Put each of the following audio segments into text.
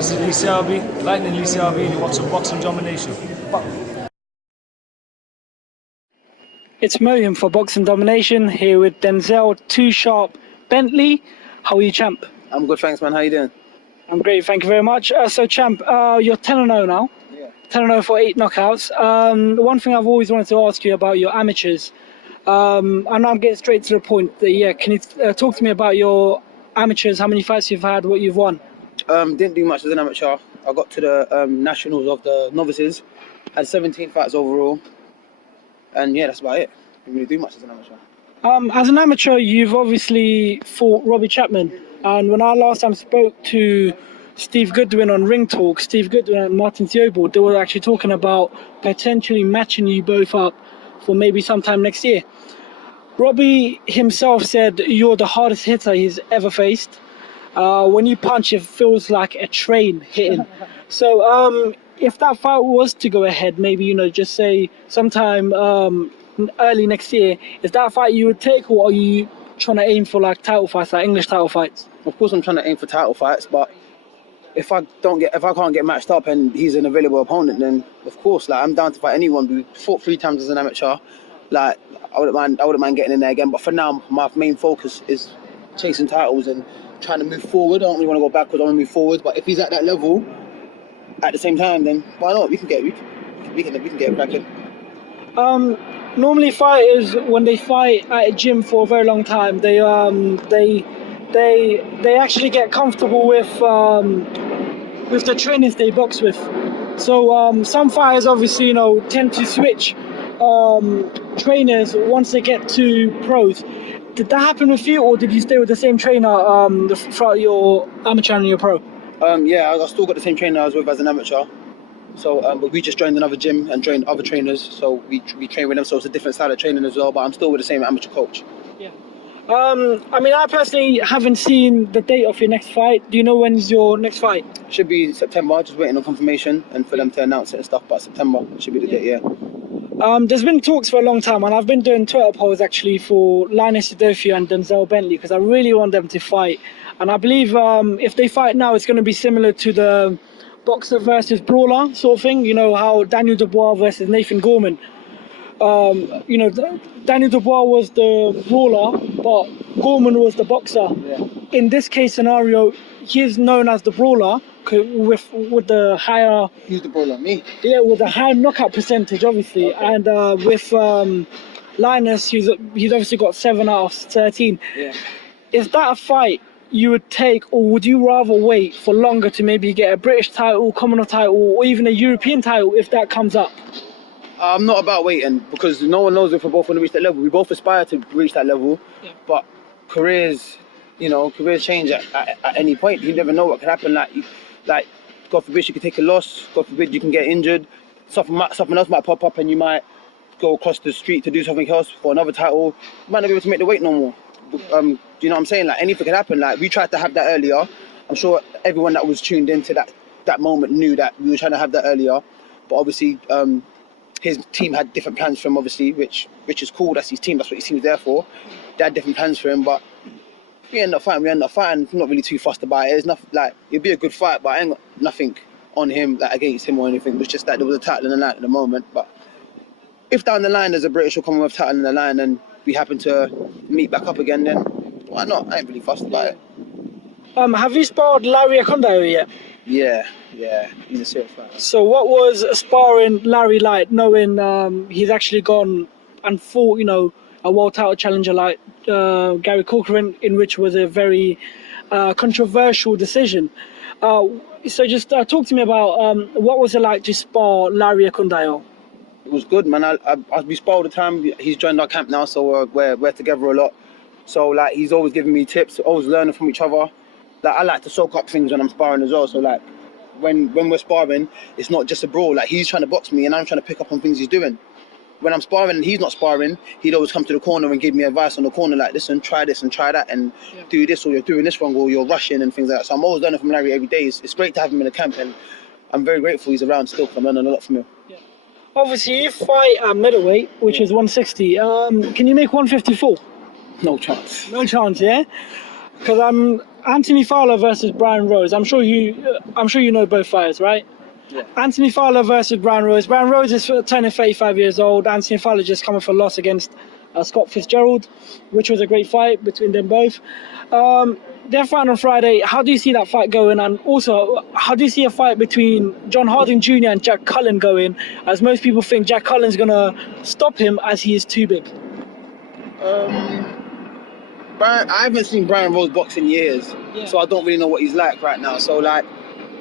This is Lee Selby, Lightning Lee Selby, and you watch some Boxing Domination. It's Mohim for Boxing Domination, here with Denzel Too Sharp Bentley. How are you, champ? I'm good, thanks, man. How you doing? I'm great, thank you very much. So, champ, you're 10-0 now. Yeah. 10-0 for 8 knockouts. One thing I've always wanted to ask you about your amateurs, and I'm getting straight to the point. Can you talk to me about your amateurs, how many fights you've had, what you've won? Didn't do much as an amateur. I got to the nationals of the novices, had 17 fights overall, and yeah, that's about it. Didn't really do much as an amateur. As an amateur, you've obviously fought Robbie Chapman, and when I last time spoke to Steve Goodwin on Ring Talk, Steve Goodwin and Martin Theobald, they were actually talking about potentially matching you both up for maybe sometime next year. Robbie himself said you're the hardest hitter he's ever faced. When you punch, it feels like a train hitting. So if that fight was to go ahead, maybe, just say sometime early next year, is that a fight you would take, or are you trying to aim for like title fights, like English title fights? Of course, I'm trying to aim for title fights, but if I can't get matched up and he's an available opponent, then of course, like, I'm down to fight anyone. We fought 3 times as an amateur. Like, I wouldn't mind getting in there again. But for now, my main focus is chasing titles and trying to move forward. I don't really want to go backwards. I want to move forward. But if he's at that level, at the same time, then why not? We can get cracking. Normally, fighters, when they fight at a gym for a very long time, they actually get comfortable with the trainers they box with. So some fighters obviously tend to switch trainers once they get to pros. Did that happen with you, or did you stay with the same trainer throughout your amateur and your pro? Yeah, I still got the same trainer I was with as an amateur. So, but we just joined another gym and joined other trainers. So we train with them. So it's a different style of training as well. But I'm still with the same amateur coach. Yeah. I personally haven't seen the date of your next fight. Do you know when's your next fight? Should be September. Just waiting on confirmation and for them to announce it and stuff. But September should be the date. Yeah. There's been talks for a long time, and I've been doing Twitter polls actually for Linus Udofia and Denzel Bentley because I really want them to fight. And I believe if they fight now, it's going to be similar to the boxer versus brawler sort of thing. You know how Daniel Dubois versus Nathan Gorman. Daniel Dubois was the brawler, but Gorman was the boxer. Yeah. In this case scenario, he's known as the brawler with the higher. He's the brawler, me. Yeah, with a high knockout percentage, obviously, okay. And with Linus, he's obviously got 7 out of 13. Yeah. Is that a fight you would take, or would you rather wait for longer to maybe get a British title, Commonwealth title, or even a European title if that comes up? I'm not about waiting because no one knows if we're both going to reach that level. We both aspire to reach that level, yeah. But careers change at any point. You never know what could happen. Like, God forbid you could take a loss. God forbid you can get injured. Something else might pop up and you might go across the street to do something else for another title. You might not be able to make the weight no more. Do you know what I'm saying? Like, anything could happen. Like, we tried to have that earlier. I'm sure everyone that was tuned into that moment knew that we were trying to have that earlier. But obviously, his team had different plans for him, obviously, which is cool. That's his team. That's what his team's there for. They had different plans for him, but we end up fighting. I'm not really too fussed about it. It's nothing, like, it'd be a good fight, but I ain't got nothing on him, like, against him or anything. It was just that there was a title in the line at the moment. But if down the line there's a British or Commonwealth title in the line and we happen to meet back up again, then why not? I ain't really fussed about it. Have you sparred Larry Akondayo yet? Yeah, he's a serious fighter. So what was sparring Larry like, knowing he's actually gone and fought, a world title challenger like Gary Corcoran, in which was a very controversial decision. So just talk to me about what was it like to spar Larry Akondayo? It was good, man. We spar all the time. He's joined our camp now, so we're together a lot. So, like, he's always giving me tips, always learning from each other. Like, I like to soak up things when I'm sparring as well. So, like, when we're sparring, it's not just a brawl. Like, he's trying to box me and I'm trying to pick up on things he's doing. When I'm sparring and he's not sparring, he'd always come to the corner and give me advice on the corner, like, listen, try this and try that and do this, or you're doing this wrong, or you're rushing and things like that. So I'm always learning from Larry every day. It's great to have him in the camp, and I'm very grateful he's around still because I'm learning a lot from him. Yeah. Obviously, you fight at middleweight, which is 160. Can you make 154? No chance. No chance, yeah? because I'm Anthony Fowler versus Brian Rose. I'm sure you know both fighters, right? Yeah. Anthony Fowler versus Brian Rose. Brian Rose is turning 35 years old. Anthony Fowler just coming for a loss against Scott Fitzgerald, which was a great fight between them both. Their fight on Friday, how do you see that fight going? And also, how do you see a fight between John Harding Jr. and Jack Cullen going? As most people think Jack Cullen's going to stop him as he is too big. I haven't seen Brian Rose box in years, so I don't really know what he's like right now. So, like,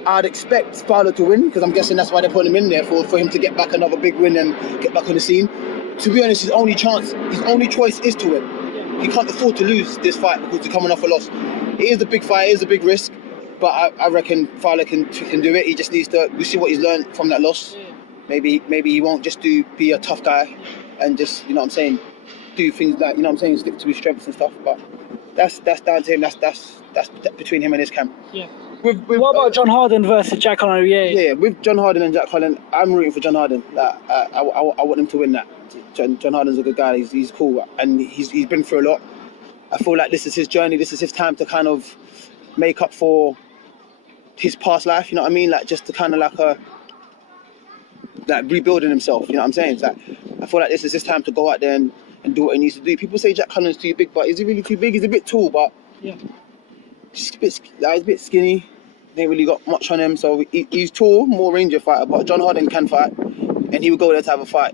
I'd expect Fowler to win, because I'm guessing that's why they're putting him in there, for him to get back another big win and get back on the scene. To be honest, his only choice is to win. He can't afford to lose this fight because he's coming off a loss. It is a big fight, it is a big risk, but I reckon Fowler can do it. He just needs to, we see what he's learned from that loss. Maybe he won't just be a tough guy and just, you know what I'm saying, do things like, you know what I'm saying, stick to his strengths and stuff. But that's down to him. That's between him and his camp. Yeah. What about John Harding versus Jack Cullen? Yeah, with John Harding and Jack Cullen, I'm rooting for John Harding. I want him to win that. John Harding's a good guy. He's cool, and he's been through a lot. I feel like this is his journey. This is his time to kind of make up for his past life. You know what I mean? Like, just to kind of like rebuilding himself. You know what I'm saying? It's like, I feel like this is his time to go out there and do what he needs to do. People say Jack Cullen's too big, but is he really too big? He's a bit tall, but he's a bit skinny. They ain't really got much on him. So he's tall, more Ranger fighter, but John Harding can fight, and he would go there to have a fight.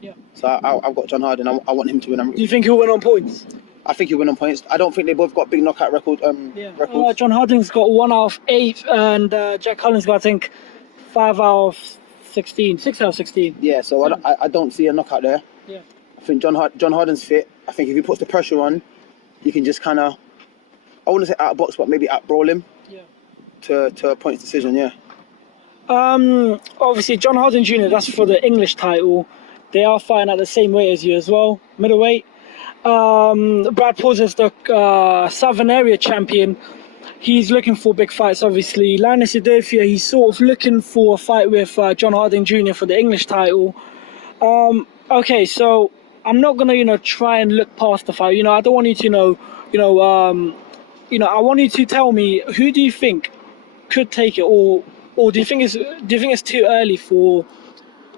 Yeah. So I've got John Harding. I want him to win. Do you think he'll win on points? I think he'll win on points. I don't think they both got big knockout records. John Harding's got 1 out of 8, and Jack Cullen's got, I think, 5 out of 16, 6 out of 16. Yeah, so I don't see a knockout there. Yeah. I think John Harden's fit. I think if he puts the pressure on, he can just kind of, I wouldn't say outbox, but maybe outbrawl him. Yeah. To a points decision. Yeah. Obviously, John Harding Jr., that's for the English title. They are fighting at the same weight as you as well, middleweight. Brad Pauls is the Southern Area champion. He's looking for big fights, obviously. Linus Udofia, he's sort of looking for a fight with John Harding Jr. for the English title. Okay, so I'm not gonna, try and look past the fight. I don't want you to I want you to tell me, who do you think could take it, or do you think it's too early for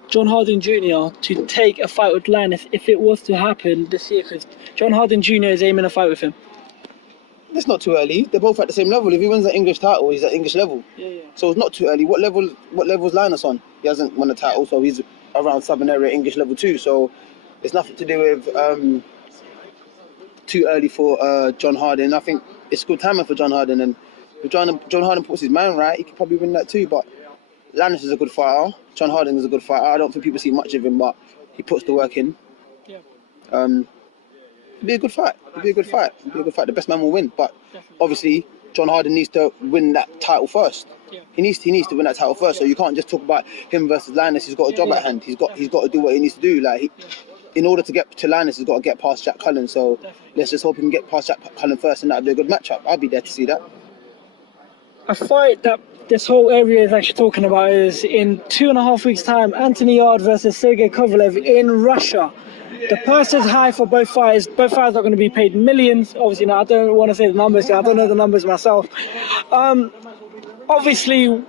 John Harding Jr. to take a fight with Linus if it was to happen this year? Because John Harding Jr. is aiming a fight with him. It's not too early. They're both at the same level. If he wins the English title, he's at English level. Yeah. So it's not too early. What level's Linus on? He hasn't won a title, so he's around Southern Area English level too. So it's nothing to do with too early for John Harding. I think it's good timing for John Harding, and if John Harding puts his mind right, he could probably win that too. But Linus is a good fighter. John Harding is a good fighter. I don't think people see much of him, but he puts the work in. Yeah. It'll be a good fight. The best man will win. But obviously, John Harding needs to win that title first. Yeah. He needs to win that title first. So you can't just talk about him versus Linus. He's got a job at hand. He's got to do what he needs to do. Like, in order to get to Linus, he's got to get past Jack Cullen. So let's just hope he can get past Jack Cullen first, and that'll be a good matchup. I'll be there to see that. A fight that this whole area is actually talking about is in 2.5 weeks' time, Anthony Yarde versus Sergey Kovalev in Russia. The purse is high for both fighters. Both fighters are going to be paid millions. Obviously, I don't want to say the numbers. I don't know the numbers myself. Obviously,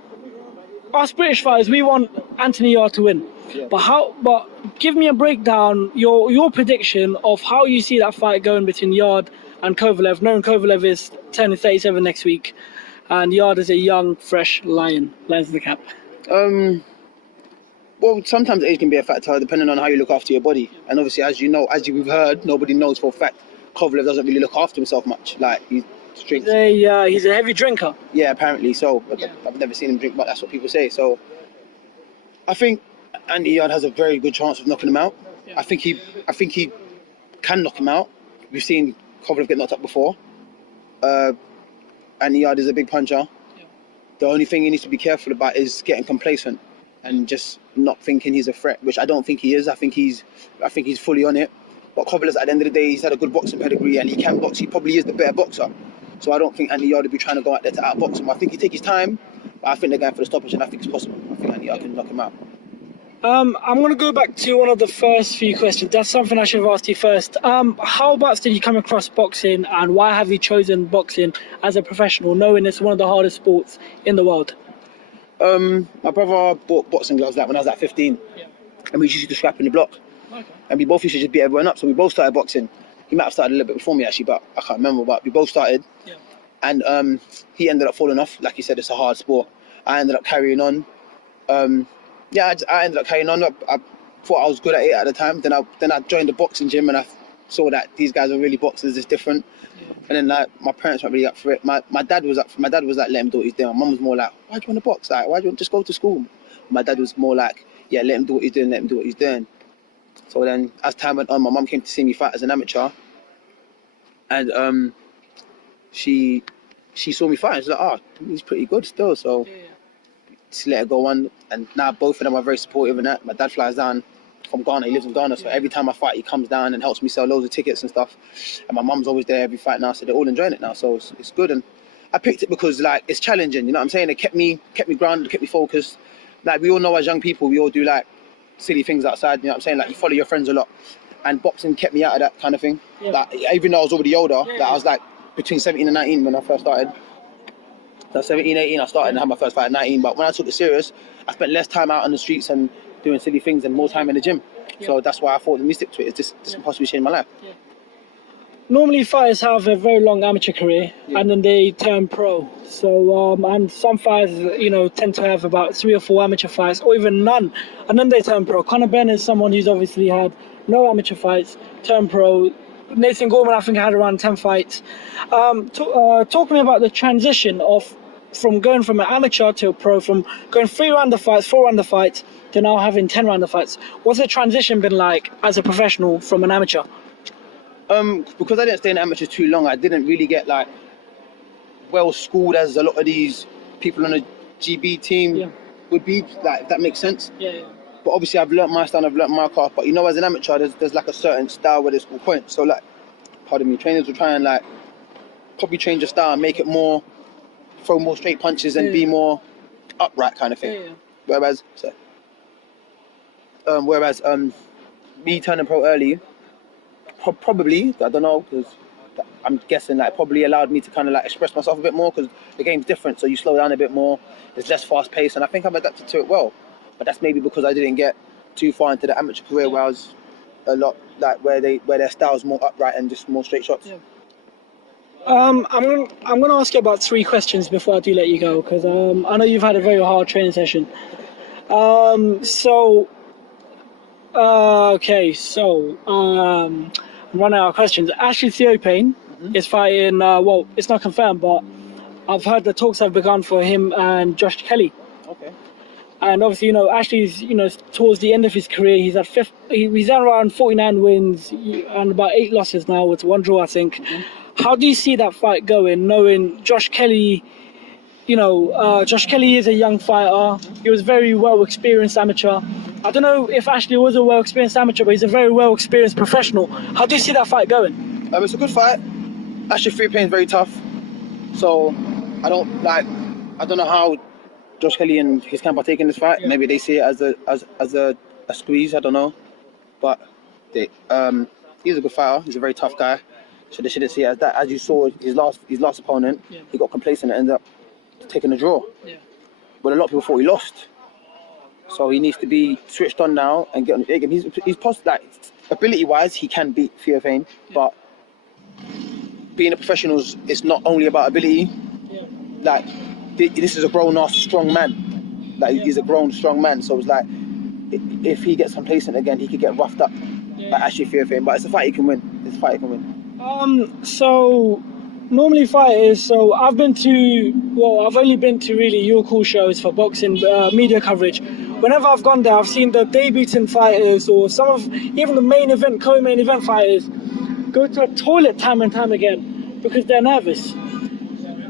us British fighters, we want Anthony Yarde to win. Yeah. But give me a breakdown, your prediction of how you see that fight going between Yarde and Kovalev, knowing Kovalev is turning 37 next week, and Yarde is a young, fresh lion. Lions of the cap. Well, sometimes age can be a factor depending on how you look after your body. And obviously, as you've heard, nobody knows for a fact, Kovalev doesn't really look after himself much. Like, he drinks. He's a heavy drinker. Yeah, apparently so. I've never seen him drink, but that's what people say. So I think Andy Yarde has a very good chance of knocking him out. Yeah. I think he can knock him out. We've seen Kovalev get knocked out before. Andy Yarde is a big puncher. Yeah. The only thing he needs to be careful about is getting complacent and just not thinking he's a threat, which I don't think he is. I think he's fully on it. But Kovalev, at the end of the day, he's had a good boxing pedigree and he can box. He probably is the better boxer. So I don't think Andy Yarde will be trying to go out there to outbox him. I think he take his time, but I think they're going for the stoppage, and I think it's possible. I think Andy Yarde can knock him out. I'm going to go back to one of the first few questions. That's something I should have asked you first. How about did you come across boxing, and why have you chosen boxing as a professional, knowing it's one of the hardest sports in the world? My brother bought boxing gloves like when I was like 15, and we used to scrap in the block. Okay. And we both used to just beat everyone up. So we both started boxing. He might have started a little bit before me actually, but I can't remember. But we both started. Yeah. And he ended up falling off. Like you said, it's a hard sport. I ended up carrying on. I ended up carrying on. I thought I was good at it at the time. Then I joined the boxing gym, and I saw that these guys are really boxers. It's different. Yeah. And then like my parents weren't really up for it. My dad was up. My dad was like, let him do what he's doing. My mum was more like, why do you want to box? Like, why do you want to just go to school? My dad was more like, yeah, let him do what he's doing. Let him do what he's doing. So then, as time went on, my mum came to see me fight as an amateur, and she saw me fight. She's like, oh, he's pretty good still. So. Yeah. Just let it go on, and now both of them are very supportive in that. My dad flies down from Ghana, he lives in Ghana, so every time I fight he comes down and helps me sell loads of tickets and stuff, and my mum's always there every fight now, so they're all enjoying it now, so it's good. And I picked it because like it's challenging, you know what I'm saying? It kept me grounded, kept me focused. Like we all know as young people, we all do like silly things outside, you know what I'm saying? Like you follow your friends a lot, and boxing kept me out of that kind of thing. Like even though I was already older, like I was like between 17 and 19 when I first started. So 17, 18, I started and had my first fight at 19. But when I took it serious, I spent less time out on the streets and doing silly things and more time in the gym. Yeah. So that's why I thought, let me stick to it. This can possibly change my life. Yeah. Normally fighters have a very long amateur career and then they turn pro. So, and some fighters, you know, tend to have about 3 or 4 amateur fights or even none. And then they turn pro. Conor Benn is someone who's obviously had no amateur fights, turned pro. Nathan Gorman, I think, had around 10 fights. Talk to me about the transition from going from an amateur to a pro, from going 3-rounder fights, 4-rounder fights, to now having 10-rounder fights. What's the transition been like as a professional from an amateur? Because I didn't stay in amateur too long, I didn't really get like well schooled as a lot of these people on the GB team would be, like, if that makes sense. Yeah. But obviously I've learnt my style, I've learnt my craft, but you know, as an amateur there's like a certain style where there's all points. So like, trainers will try and like probably change your style and make it more, throw more straight punches and be more upright kind of thing. Whereas me turning pro early, probably, I don't know, because I'm guessing like probably allowed me to kind of like express myself a bit more, because the game's different, so you slow down a bit more, it's less fast paced, and I think I've adapted to it well. But that's maybe because I didn't get too far into the amateur career where I was a lot like where their style's more upright and just more straight shots. I'm gonna ask you about 3 questions before I do let you go, because I know you've had a very hard training session. I'm running out of questions. Ashley Theophane is fighting. Well, it's not confirmed, but I've heard the talks have begun for him and Josh Kelly. Okay. And obviously, you know, Ashley's, you know, towards the end of his career, he's at he's at around 49 wins and about 8 losses now, with 1 draw, I think. How do you see that fight going, knowing Josh Kelly? You know, Josh Kelly is a young fighter. He was very well-experienced amateur. I don't know if Ashley was a well-experienced amateur, but he's a very well-experienced professional. How do you see that fight going? It's a good fight. Ashley Theophane is very tough. So I don't know how Josh Kelly and his camp are taking this fight. Maybe they see it as a squeeze. I don't know. But he's a good fighter. He's a very tough guy. So they shouldn't see it as that. As you saw his last opponent, he got complacent and ended up taking a draw. But a lot of people thought he lost. So he needs to be switched on now and get on the A game. He's possible, like, ability-wise, he can beat Theophane, but being a professional, it's not only about ability. Like, this is a grown-ass, strong man. Like, he's a grown, strong man. So it's like, if he gets complacent again, he could get roughed up by Ashley Theophane. But it's a fight he can win. So normally fighters, so I've only been to really your cool shows for boxing media coverage. Whenever I've gone there, I've seen the debuting fighters or some of even the main event, co-main event fighters go to a toilet time and time again because they're nervous.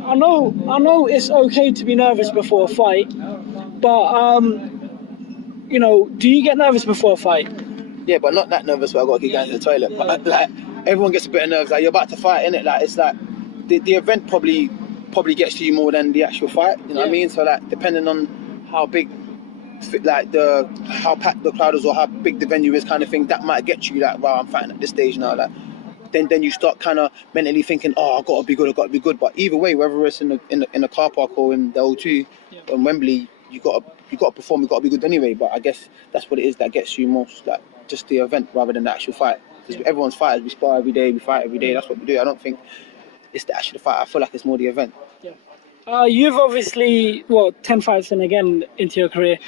I know it's okay to be nervous before a fight, but you know, do you get nervous before a fight? Yeah, but not that nervous where I got to keep going to the toilet. But like, everyone gets a bit of nerves. Like, you're about to fight, innit? Like, it's like the event probably gets to you more than the actual fight. You know what I mean? So like, depending on how big how packed the crowd is or how big the venue is, kind of thing. That might get you like, wow, I'm fighting at this stage now. Like, then you start kind of mentally thinking, oh, I've got to be good. But either way, whether it's in the car park or in the O2 or in Wembley, you got to perform. You got to be good anyway. But I guess that's what it is that gets you most, like just the event rather than the actual fight. Because everyone's fighters, we spar every day, we fight every day. That's what we do. I don't think it's the actual fight. I feel like it's more the event. Yeah. You've obviously 10 fights in again into your career.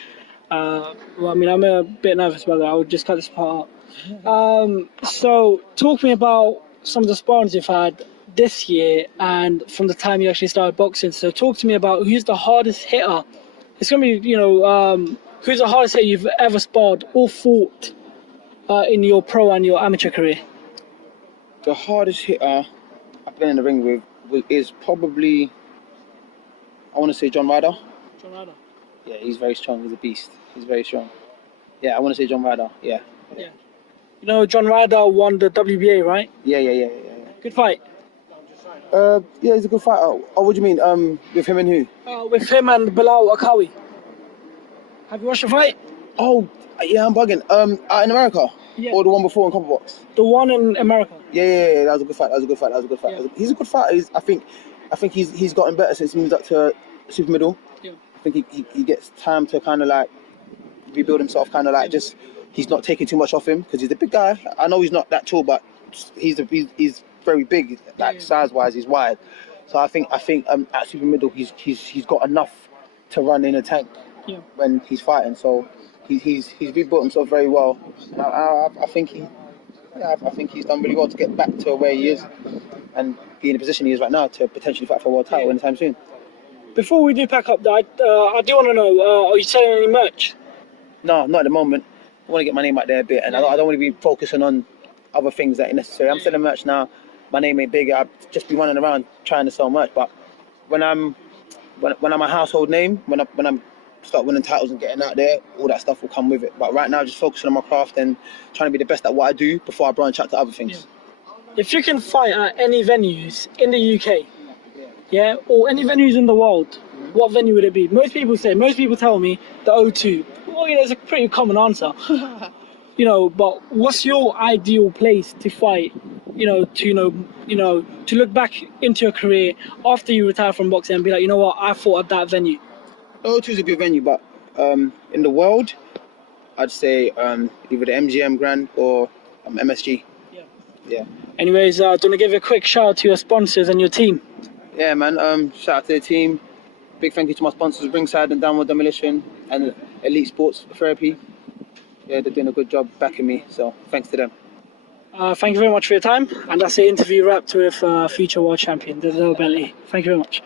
Well, I mean, I'm a bit nervous about that. I would just cut this part out. So talk to me about some of the sparrings you've had this year and from the time you actually started boxing. So talk to me about who's the hardest hitter. It's going to be, who's the hardest hitter you've ever sparred or fought in your pro and your amateur career? The hardest hitter I've been in the ring with is probably, I want to say John Ryder. John Ryder? Yeah, he's very strong. He's a beast. He's very strong. Yeah, I want to say John Ryder. Yeah. John Ryder won the WBA, right? Yeah. Good fight. Yeah, he's a good fighter. Oh, what do you mean? With him and who? With him and Bilal Akawi. Have you watched the fight? Oh, yeah, I'm bugging. Out in America? Yeah. Or the one before in Copper Box? The one in America. Yeah, that was a good fight. Yeah. He's a good fighter. I think he's gotten better since he moved up to super middle. Yeah. I think he gets time to kind of like rebuild himself, kind of like just he's not taking too much off him because he's a big guy. I know he's not that tall, but he's very big, like size-wise, he's wide. So I think at super middle he's got enough to run in a tank when he's fighting. So he's rebuilt himself very well. And I think he's done really well to get back to where he is and be in the position he is right now to potentially fight for a world title anytime soon. Before we do pack up, I do want to know, are you selling any merch? No, not at the moment. I want to get my name out there a bit, and I don't want to be focusing on other things that are necessary. I'm selling merch now. My name ain't big. I'd just be running around trying to sell merch. But when I'm a household name, when I'm start winning titles and getting out there, all that stuff will come with it. But right now, just focusing on my craft and trying to be the best at what I do before I branch out to other things. If you can fight at any venues in the UK, or any venues in the world, what venue would it be? Most people tell me the O2. Well, it's a pretty common answer. But what's your ideal place to fight? To look back into your career after you retire from boxing and be like, you know what, I fought at that venue. O2 is a good venue, but in the world, I'd say either the MGM Grand or MSG. Yeah. Anyways, do you want to give a quick shout out to your sponsors and your team? Yeah, man. Shout out to the team. Big thank you to my sponsors, Ringside and Downward Demolition and Elite Sports Therapy. Yeah, they're doing a good job backing me, so thanks to them. Thank you very much for your time, and that's the interview wrapped with future world champion Denzel Bentley. Thank you very much.